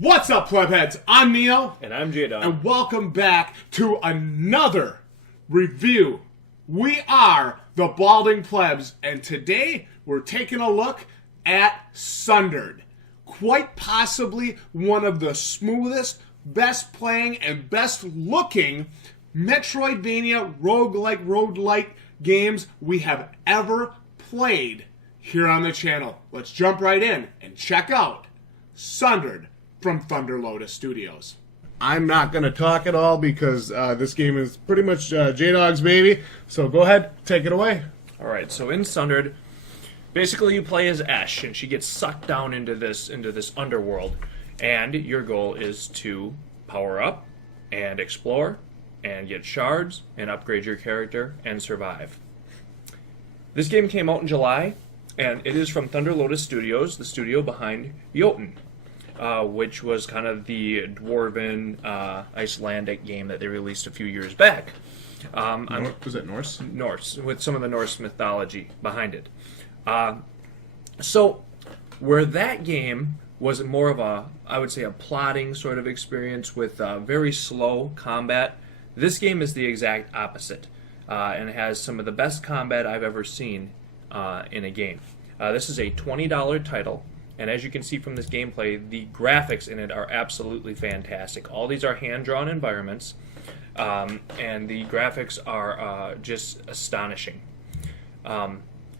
What's up, Plebheads? I'm Neo. And I'm Jdog. And welcome back to another review. We are the Balding Plebs, and today we're taking a look at Sundered. Quite possibly one of the smoothest, best playing, and best looking Metroidvania roguelike games we have ever played here on the channel. Let's jump right in and check out Sundered from Lotus Studios. I'm not going to talk at all because this game is pretty much Jdog's baby. So go ahead, take it away. All right, so in Sundered, basically you play as Ash, and she gets sucked down into this underworld, and your goal is to power up and explore and get shards and upgrade your character and survive. This game came out in July, and it is from Lotus Studios, the studio behind Jotun. Which was kind of the dwarven Icelandic game that they released a few years back. Was it Norse? Norse, with some of the Norse mythology behind it. So, where that game was more of a, I would say, a plotting sort of experience with very slow combat, this game is the exact opposite, and has some of the best combat I've ever seen in a game. This is a $20 title. And as you can see from this gameplay, the graphics in it are absolutely fantastic. All these are hand-drawn environments, and the graphics are just astonishing.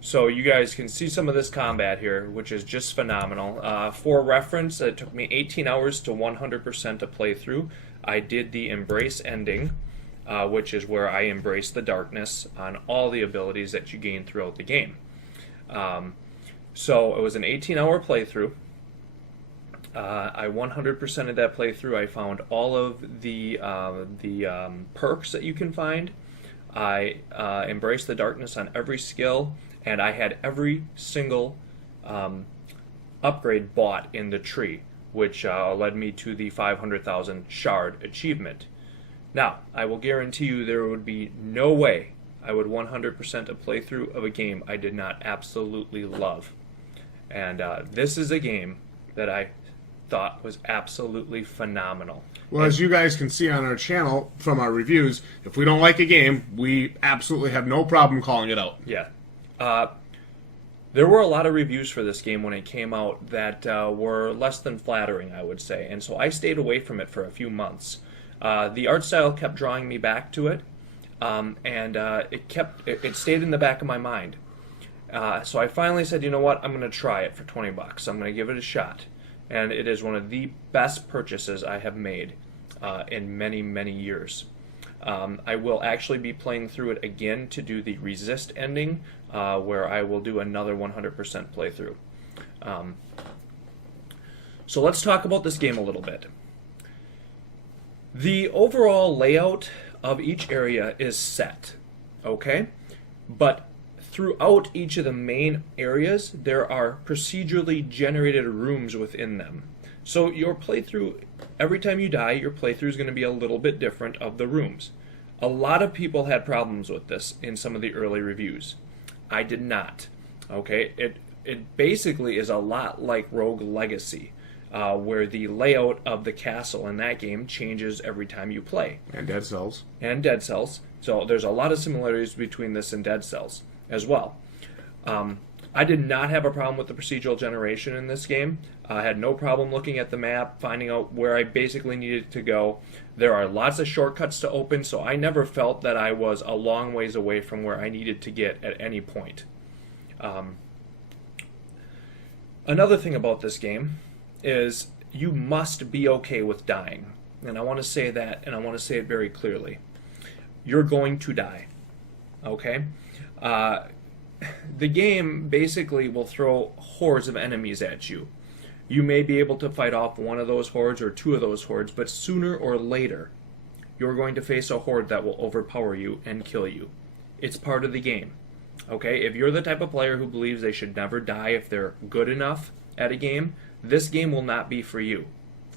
So you guys can see some of this combat here, which is just phenomenal. For reference, it took me 18 hours to 100% to play through. I did the Embrace ending, which is where I embrace the darkness on all the abilities that you gain throughout the game. So it was an 18-hour playthrough. I 100%ed that playthrough. I found all of the perks that you can find. I embraced the darkness on every skill, and I had every single upgrade bought in the tree, which led me to the 500,000 shard achievement. Now, I will guarantee you there would be no way I would 100% a playthrough of a game I did not absolutely love. And this is a game that I thought was absolutely phenomenal. Well, as you guys can see on our channel from our reviews, if we don't like a game, we absolutely have no problem calling it out. Yeah. There were a lot of reviews for this game when it came out that were less than flattering, I would say. And so I stayed away from it for a few months. The art style kept drawing me back to it, and it stayed in the back of my mind. So I finally said, you know what, I'm going to try it for $20. I'm going to give it a shot. And it is one of the best purchases I have made in many, many years. I will actually be playing through it again to do the Resist ending, where I will do another 100% playthrough. So let's talk about this game a little bit. The overall layout of each area is set, okay? But throughout each of the main areas, there are procedurally generated rooms within them. So your playthrough, every time you die, your playthrough is going to be a little bit different of the rooms. A lot of people had problems with this in some of the early reviews. I did not. Okay, it basically is a lot like Rogue Legacy, where the layout of the castle in that game changes every time you play. And Dead Cells. And Dead Cells. So there's a lot of similarities between this and Dead Cells as well. I did not have a problem with the procedural generation in this game. I had no problem looking at the map, finding out where I basically needed to go. There are lots of shortcuts to open, so I never felt that I was a long ways away from where I needed to get at any point. Another thing about this game is you must be okay with dying. And I want to say that, and I want to say it very clearly. You're going to die. Okay? The game basically will throw hordes of enemies at you. You may be able to fight off one of those hordes or two of those hordes, but sooner or later, you're going to face a horde that will overpower you and kill you. It's part of the game. Okay? If you're the type of player who believes they should never die if they're good enough at a game, this game will not be for you.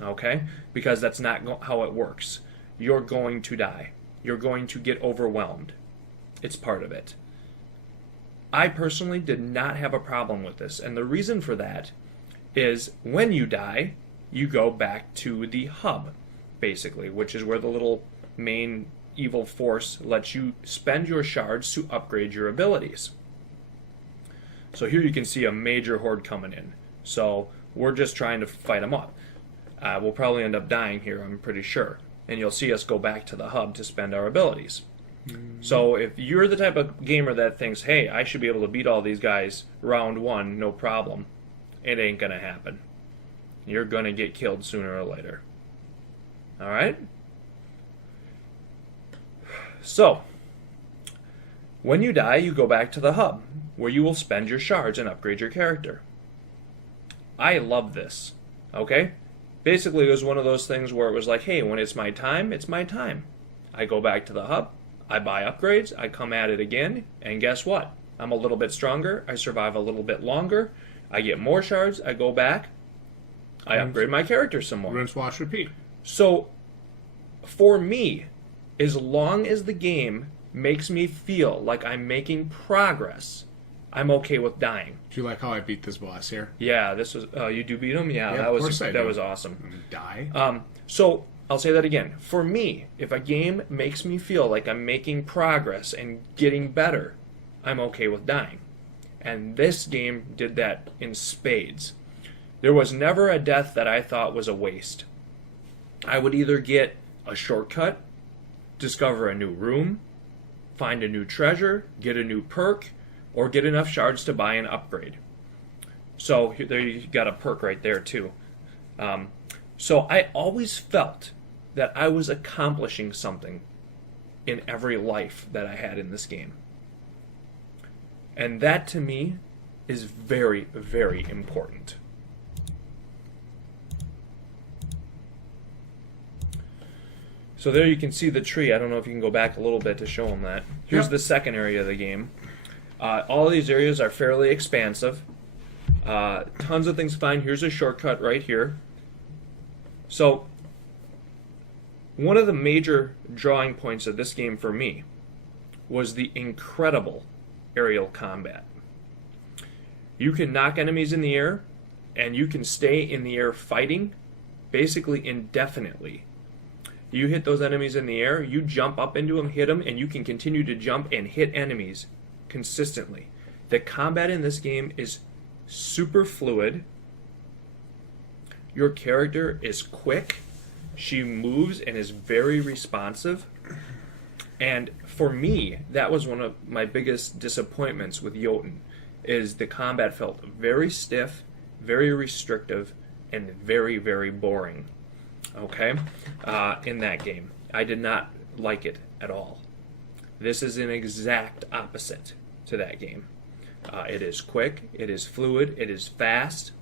Okay? Because that's not how it works. You're going to die. You're going to get overwhelmed. It's part of it. I personally did not have a problem with this, and the reason for that is when you die, you go back to the hub, basically, which is where the little main evil force lets you spend your shards to upgrade your abilities. So here you can see a major horde coming in. So we're just trying to fight them up. We'll probably end up dying here, I'm pretty sure. And you'll see us go back to the hub to spend our abilities. So if you're the type of gamer that thinks, hey, I should be able to beat all these guys round one, no problem, it ain't going to happen. You're going to get killed sooner or later. Alright? So, when you die, you go back to the hub, where you will spend your shards and upgrade your character. I love this. Okay? Basically, it was one of those things where it was like, hey, when it's my time, it's my time. I go back to the hub, I buy upgrades, I come at it again, and guess what? I'm a little bit stronger, I survive a little bit longer, I get more shards, I go back, I upgrade my character some more. Rinse, wash, repeat. So, for me, as long as the game makes me feel like I'm making progress, I'm okay with dying. Do you like how I beat this boss here? Yeah, this was. You do beat him. Yeah, of course I do. That was awesome. Die. So I'll say that again. For me, if a game makes me feel like I'm making progress and getting better, I'm okay with dying. And this game did that in spades. There was never a death that I thought was a waste. I would either get a shortcut, discover a new room, find a new treasure, get a new perk, or get enough shards to buy an upgrade. So there you got a perk right there too. So I always felt that I was accomplishing something in every life that I had in this game. And that to me is very, very important. So there you can see the tree. I don't know if you can go back a little bit to show them that. Here's the second area of the game. All of these areas are fairly expansive. Tons of things to find. Here's a shortcut right here. So one of the major drawing points of this game for me was the incredible aerial combat. You can knock enemies in the air, and you can stay in the air fighting basically indefinitely. You hit those enemies in the air, you jump up into them, hit them, and you can continue to jump and hit enemies consistently. The combat in this game is super fluid. Your character is quick. She moves and is very responsive. And for me, that was one of my biggest disappointments with Jotun, is the combat felt very stiff, very restrictive, and very, very boring. Okay? In that game. I did not like it at all. This is an exact opposite to that game. It is quick, it is fluid, it is fast.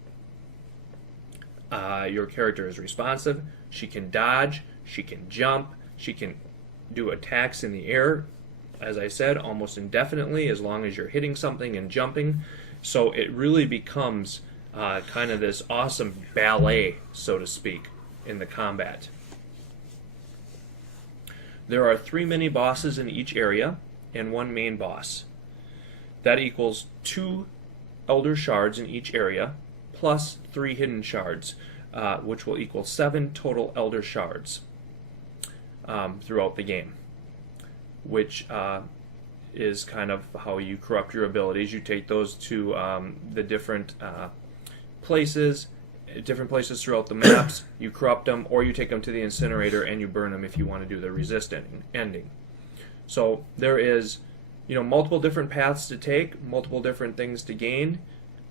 Your character is responsive. She can dodge, she can jump, she can do attacks in the air, as I said, almost indefinitely, as long as you're hitting something and jumping. So it really becomes kind of this awesome ballet, so to speak, in the combat. There are 3 mini bosses in each area and 1 main boss. That equals 2 Elder Shards in each area, plus 3 hidden shards, which will equal 7 total Elder Shards throughout the game, which is kind of how you corrupt your abilities. You take those to the different places throughout the maps, you corrupt them, or you take them to the incinerator and you burn them if you want to do the resist ending. So there is, multiple different paths to take, multiple different things to gain,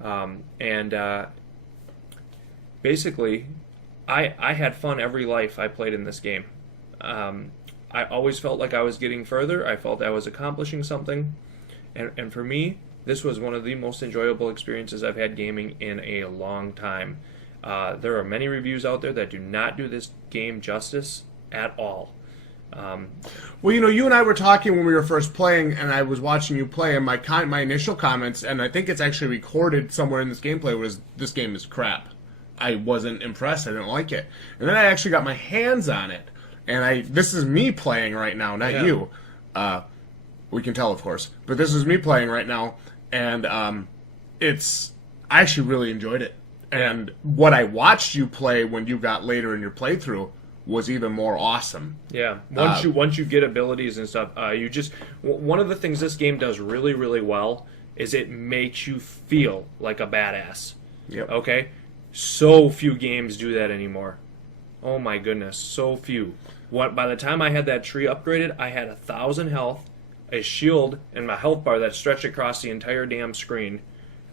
and basically, I had fun every life I played in this game. I always felt like I was getting further. I felt I was accomplishing something, and for me, this was one of the most enjoyable experiences I've had gaming in a long time. There are many reviews out there that do not do this game justice at all. Well, you and I were talking when we were first playing, and I was watching you play, and my initial comments, and I think it's actually recorded somewhere in this gameplay, was this game is crap. I wasn't impressed. I didn't like it. And then I actually got my hands on it, and this is me playing right now, not you. We can tell, of course, but this is me playing right now, and I actually really enjoyed it. And what I watched you play when you got later in your playthrough was even more awesome. Yeah. Once you get abilities and stuff, you just one of the things this game does really, really well is it makes you feel like a badass. Yep. Okay? So few games do that anymore. Oh my goodness, so few. By the time I had that tree upgraded, I had 1,000 health, a shield, and my health bar that stretched across the entire damn screen.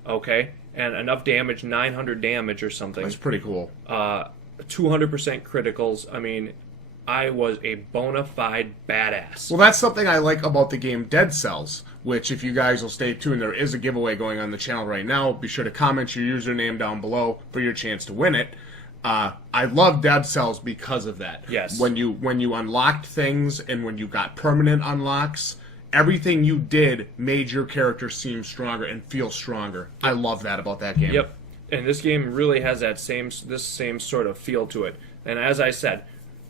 Okay? And enough damage, 900 damage or something. That's pretty cool. 200% criticals. I mean, I was a bona fide badass. Well, that's something I like about the game Dead Cells, which, if you guys will stay tuned, there is a giveaway going on the channel right now. Be sure to comment your username down below for your chance to win it. I love Dead Cells because of that. Yes. When you unlocked things and when you got permanent unlocks, everything you did made your character seem stronger and feel stronger. I love that about that game. Yep. And this game really has that same sort of feel to it. And as I said,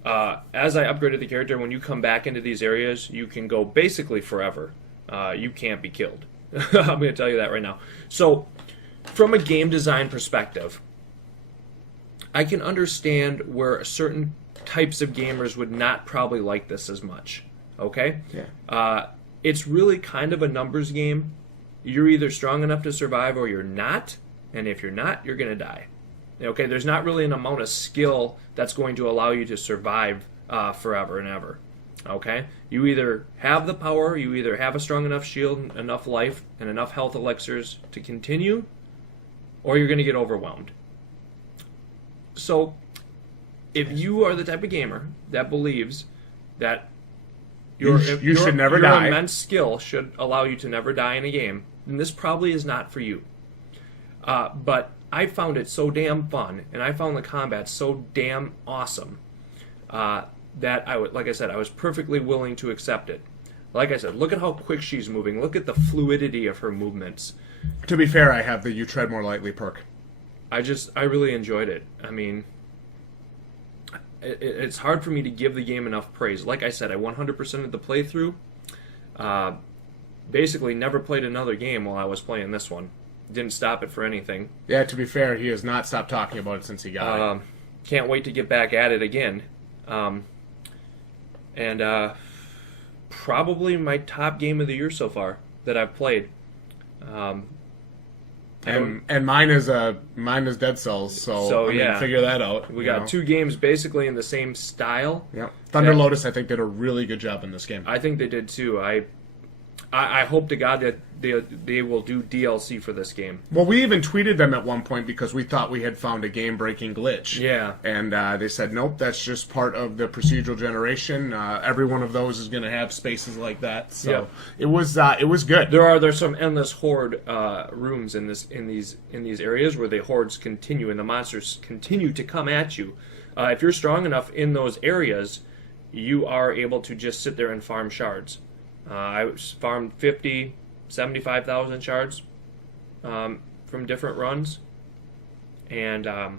as I upgraded the character, when you come back into these areas, you can go basically forever. You can't be killed. I'm going to tell you that right now. So, from a game design perspective, I can understand where certain types of gamers would not probably like this as much. Okay? Yeah. It's really kind of a numbers game. You're either strong enough to survive or you're not. And if you're not, you're going to die. Okay? There's not really an amount of skill that's going to allow you to survive forever and ever. Okay? You either have the power, you either have a strong enough shield, enough life, and enough health elixirs to continue, or you're going to get overwhelmed. So, if you are the type of gamer that believes that You should never die. Your immense skill should allow you to never die in a game, then this probably is not for you. But I found it so damn fun, and I found the combat so damn awesome that like I said, I was perfectly willing to accept it. Like I said, look at how quick she's moving. Look at the fluidity of her movements. To be fair, I have the You Tread More Lightly perk. I really enjoyed it. I mean, it's hard for me to give the game enough praise. Like I said, I 100%ed the playthrough. Basically, never played another game while I was playing this one. Didn't stop it for anything. Yeah, to be fair, he has not stopped talking about it since he got it. Can't wait to get back at it again. And probably my top game of the year so far that I've played. And mine is Dead Cells, so I mean, figure that out. We got two games basically in the same style. Yep. Thunder Lotus, I think, did a really good job in this game. I think they did too. I hope to God that they will do DLC for this game. Well, we even tweeted them at one point because we thought we had found a game-breaking glitch. Yeah. And they said, nope, that's just part of the procedural generation. Every one of those is going to have spaces like that. So yep. it was good. There's some endless horde rooms in these areas where the hordes continue and the monsters continue to come at you. If you're strong enough in those areas, you are able to just sit there and farm shards. I farmed 75,000 shards from different runs. And and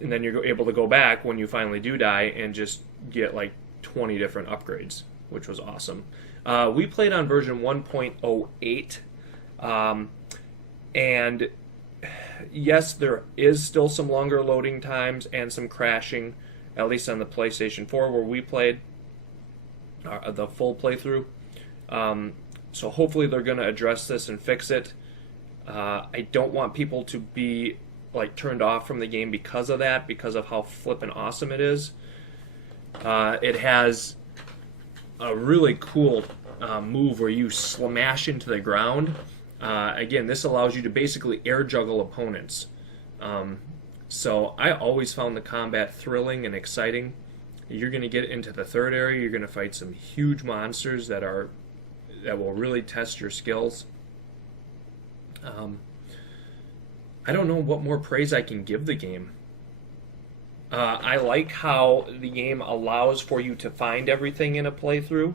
then you're able to go back when you finally do die and just get like 20 different upgrades, which was awesome. We played on version 1.08. And yes, there is still some longer loading times and some crashing, at least on the PlayStation 4 where we played the full playthrough. So hopefully they're going to address this and fix it. I don't want people to be like turned off from the game because of that, because of how flippin' awesome it is. It has a really cool move where you smash into the ground. Again, this allows you to basically air juggle opponents. So I always found the combat thrilling and exciting. You're going to get into the third area. You're going to fight some huge monsters that will really test your skills. I don't know what more praise I can give the game. I like how the game allows for you to find everything in a playthrough.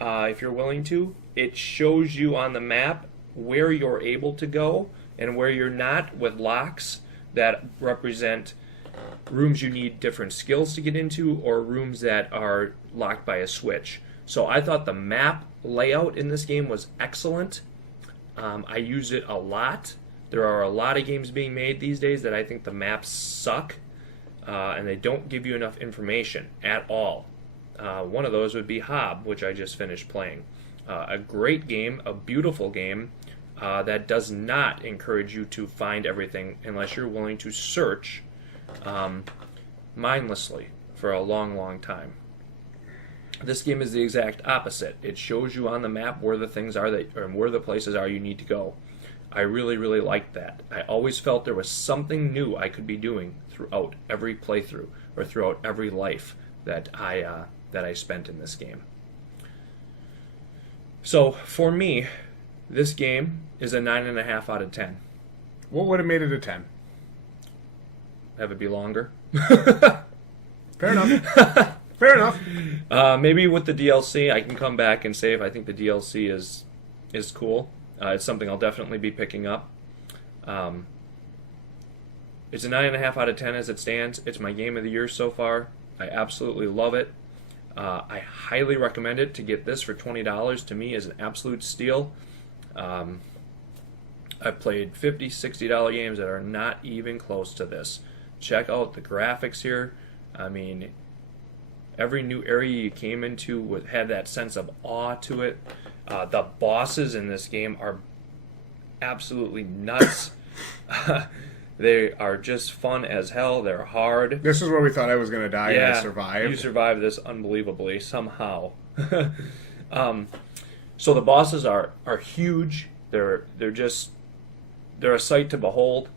If you're willing to, it shows you on the map where you're able to go and where you're not, with locks that represent rooms you need different skills to get into, or rooms that are locked by a switch. So I thought the map layout in this game was excellent. I use it a lot. There are a lot of games being made these days that I think the maps suck, and they don't give you enough information at all. One of those would be Hob, which I just finished playing. A great game, a beautiful game, that does not encourage you to find everything unless you're willing to search mindlessly for a long, long time. This game is the exact opposite. It shows you on the map where the things are or where the places are you need to go. I really, really liked that. I always felt there was something new I could be doing throughout every playthrough or throughout every life that I spent in this game. So for me, this game is a 9.5 out of 10. What would have made it a 10? Have it be longer. Fair enough. Fair enough. Maybe with the DLC, I can come back and say if I think the DLC is cool. It's something I'll definitely be picking up. It's a 9.5 out of 10 as it stands. It's my game of the year so far. I absolutely love it. I highly recommend it. To get this for $20 to me is an absolute steal. I've played $50, $60 games that are not even close to this. Check out the graphics here. I mean, every new area you came into had that sense of awe to it. The bosses in this game are absolutely nuts. They are just fun as hell. They're hard. This is where we thought I was going to die, and I survived. You survived this unbelievably, somehow. So the bosses are huge. They're a sight to behold.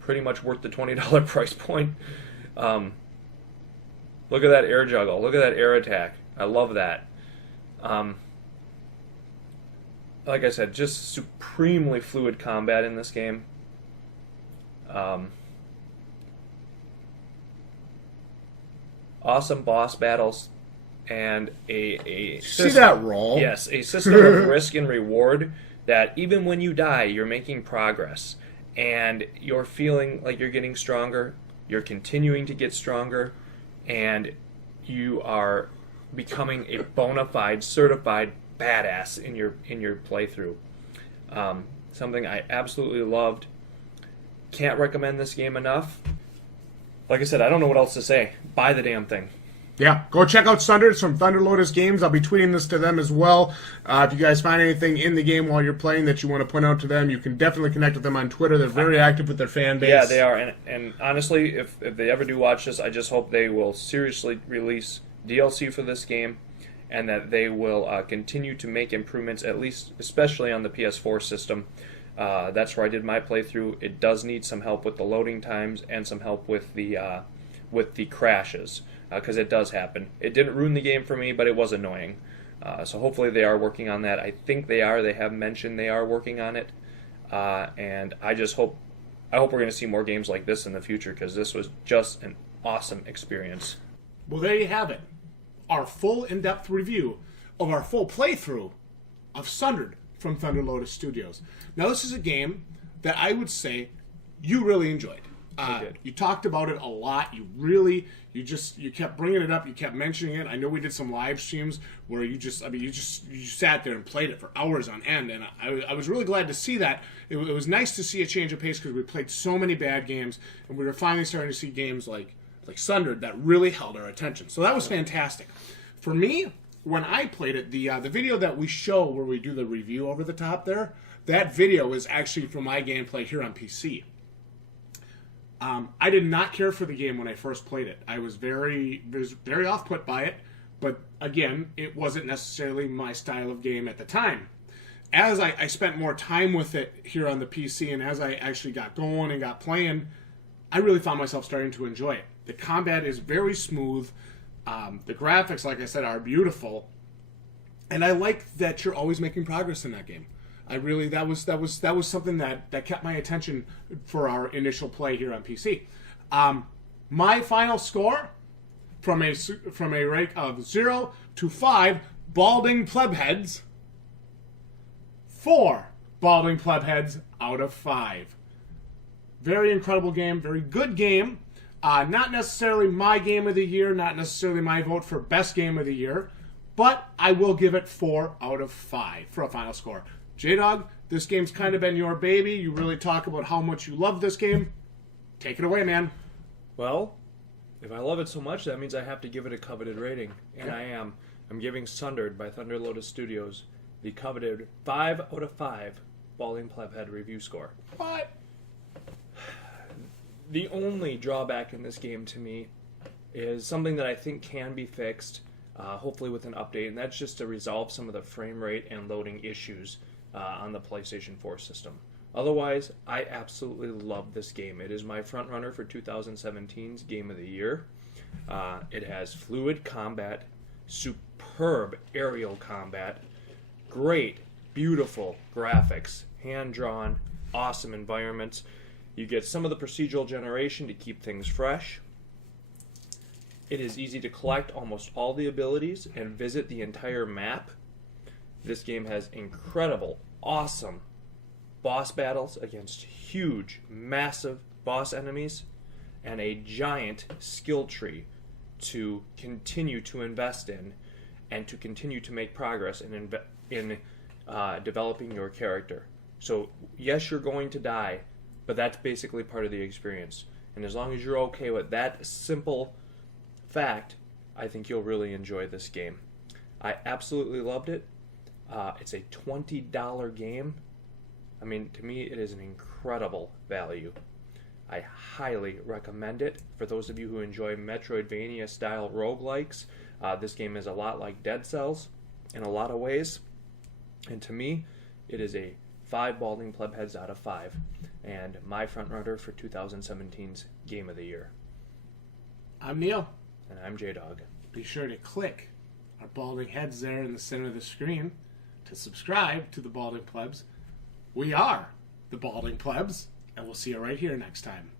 Pretty much worth the $20 price point. Look at that air juggle. Look at that air attack. I love that. Like I said, just supremely fluid combat in this game. Awesome boss battles and a system, see that roll? Yes, a system of risk and reward that even when you die, you're making progress and you're feeling like you're getting stronger. You're continuing to get stronger, and you are becoming a bona fide, certified badass in your playthrough. Something I absolutely loved. Can't recommend this game enough. Like I said, I don't know what else to say. Buy the damn thing. Yeah, go check out Sundered. It's from Thunder Lotus Games. I'll be tweeting this to them as well. If you guys find anything in the game while you're playing that you want to point out to them, you can definitely connect with them on Twitter. They're very active with their fan base. Yeah, they are. And honestly, if they ever do watch this, I just hope they will seriously release DLC for this game, and that they will continue to make improvements, at least, especially on the PS4 system. That's where I did my playthrough. It does need some help with the loading times and some help with the crashes, because it does happen. It didn't ruin the game for me, but it was annoying. So hopefully they are working on that. I think they are. They have mentioned they are working on it, and I hope we're going to see more games like this in the future, because this was just an awesome experience. Well, there you have it. Our full in-depth review of our full playthrough of Sundered from Thunder Lotus Studios. Now, this is a game that I would say you really enjoyed. You talked about it a lot. You kept bringing it up. You kept mentioning it. I know we did some live streams where you sat there and played it for hours on end, and I was really glad to see that. It was nice to see a change of pace, because we played so many bad games, and we were finally starting to see games like Sundered that really held our attention. So that was fantastic. For me, when I played it, the video that we show where we do the review over the top there, that video is actually from my gameplay here on PC. I did not care for the game when I first played it. I was very off-put by it, but again, it wasn't necessarily my style of game at the time. As I spent more time with it here on the PC, and as I actually got going and got playing, I really found myself starting to enjoy it. The combat is very smooth. The graphics, like I said, are beautiful, and I like that you're always making progress in that game. That was something that kept my attention for our initial play here on PC. My final score from a rank of 0 to 5 balding pleb heads. 4 balding pleb heads out of 5. Very incredible game, very good game. Not necessarily my game of the year, not necessarily my vote for best game of the year, but I will give it 4 out of 5 for a final score. Jdog, this game's kind of been your baby. You really talk about how much you love this game. Take it away, man. Well, if I love it so much, that means I have to give it a coveted rating. And I am. I'm giving Sundered by Lotus Studios the coveted 5 out of 5 Balding Plebhead review score. What? The only drawback in this game to me is something that I think can be fixed, hopefully with an update, and that's just to resolve some of the frame rate and loading issues on the PlayStation 4 system. Otherwise, I absolutely love this game. It is my front runner for 2017's Game of the Year. It has fluid combat, superb aerial combat, great, beautiful graphics, hand-drawn, awesome environments. You get some of the procedural generation to keep things fresh. It is easy to collect almost all the abilities and visit the entire map. This game has incredible, awesome boss battles against huge, massive boss enemies, and a giant skill tree to continue to invest in and to continue to make progress in developing your character. So, yes, you're going to die, but that's basically part of the experience. And as long as you're okay with that simple fact, I think you'll really enjoy this game. I absolutely loved it. It's a $20 game. I mean, to me, it is an incredible value. I highly recommend it. For those of you who enjoy Metroidvania-style roguelikes, this game is a lot like Dead Cells in a lot of ways. And to me, it is a 5 Balding Plebheads out of 5, and my frontrunner for 2017's Game of the Year. I'm Neil. And I'm Jdog. Be sure to click our balding heads there in the center of the screen to subscribe to the Balding Plebs. We are the Balding Plebs, and we'll see you right here next time.